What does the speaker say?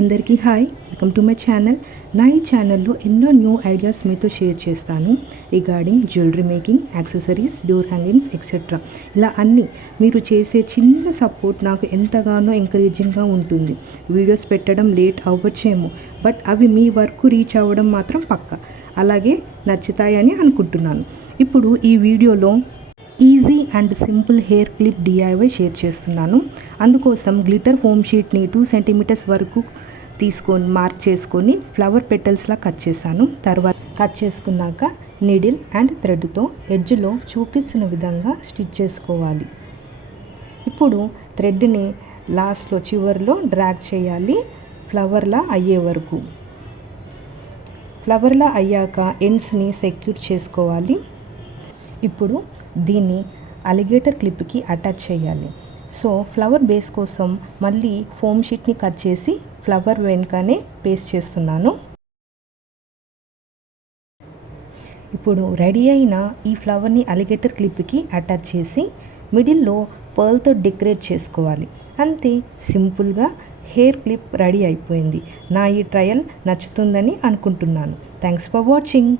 అందరికీ hi, welcome to my channel. నా ఈ ఛానల్లో ఎన్నో న్యూ ఐడియాస్ మీతో షేర్ చేస్తాను regarding jewellery making, accessories, door hangings etcetera. ఇలా అన్నీ మీరు చేసే చిన్న సపోర్ట్ నాకు ఎంతగానో ఎంకరేజింగ్గా ఉంటుంది. వీడియోస్ పెట్టడం లేట్ అవ్వచ్చేమో, బట్ అవి మీ వరకు రీచ్ అవ్వడం మాత్రం పక్కా. అలాగే నచ్చుతాయని అనుకుంటున్నాను. ఇప్పుడు ఈ వీడియోలో easy and simple hair clip DIY share చేస్తున్నాను. అందుకోసం గ్లిటర్ ఫోమ్ షీట్ని 2 సెంటీమీటర్స్ వరకు తీసుకొని మార్క్ చేసుకొని ఫ్లవర్ పెటల్స్లా కట్ చేశాను. తర్వాత కట్ చేసుకున్నాక నీడిల్ అండ్ థ్రెడ్తో ఎడ్జ్లో చూపిస్తున్న విధంగా స్టిచ్ చేసుకోవాలి. ఇప్పుడు థ్రెడ్ని లాస్ట్లో చివరిలో డ్రాగ్ చేయాలి ఫ్లవర్లా అయ్యే వరకు. ఫ్లవర్లా అయ్యాక ఎండ్స్ని సెక్యూర్ చేసుకోవాలి. ఇప్పుడు దీన్ని అలిగేటర్ క్లిప్కి అటాచ్ చేయాలి. సో ఫ్లవర్ బేస్ కోసం మళ్ళీ ఫోమ్ షీట్ని కట్ చేసి ఫ్లవర్ వెనుకనే పేస్ట్ చేస్తున్నాను. ఇప్పుడు రెడీ అయిన ఈ ఫ్లవర్ని అలిగేటర్ క్లిప్కి అటాచ్ చేసి మిడిల్లో పర్ల్తో డెకరేట్ చేసుకోవాలి. అంతే, సింపుల్గా హెయిర్ క్లిప్ రెడీ అయిపోయింది. నా ఈ ట్రయల్ నచ్చుతుందని అనుకుంటున్నాను. Thanks for watching.